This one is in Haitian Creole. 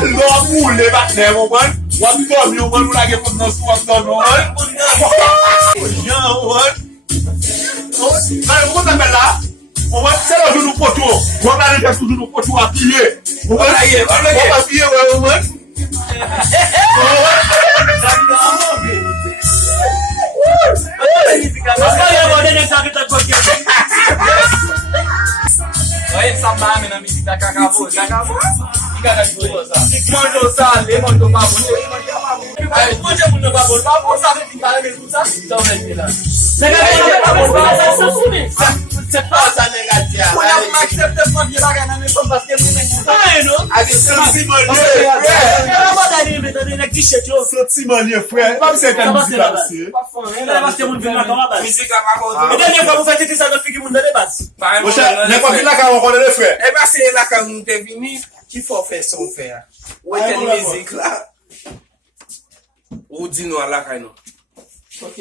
L'homme roule maintenant, mon bon. On dorme, on va nous la gueule comme dans ce qu'on dorme. Comment t'appelles là? On va faire le genou poteau. On va aller faire le genou poteau à pied. On va pied, on va. Olha essa mame na música que acabou, já acabou. Fica na coisa. Mandou sale, mandou babu, mandou babu, babu sabe ficar mesmo, sabe? Então vai virar. Você passa negativa. Quando eu não accepto essa vida, vai ganhar meu pão, porque eu não acredito. Ah, não? A gente não se mania, eu vou dar livre, tô dizendo que cheio. Sou de mania, frère. Vamos ser calmo, você. Ela vai ter muito bem na cama base. Música vai. E daí vamos fazer isso agora, fique muito de base. Poxa, n'est pas là quand on connaît les frères. Eh ben, c'est là quand nous t'es venu, qu'il faut faire son frère. Où est la musique là? Ou dis-nous là, quand nous. Ok.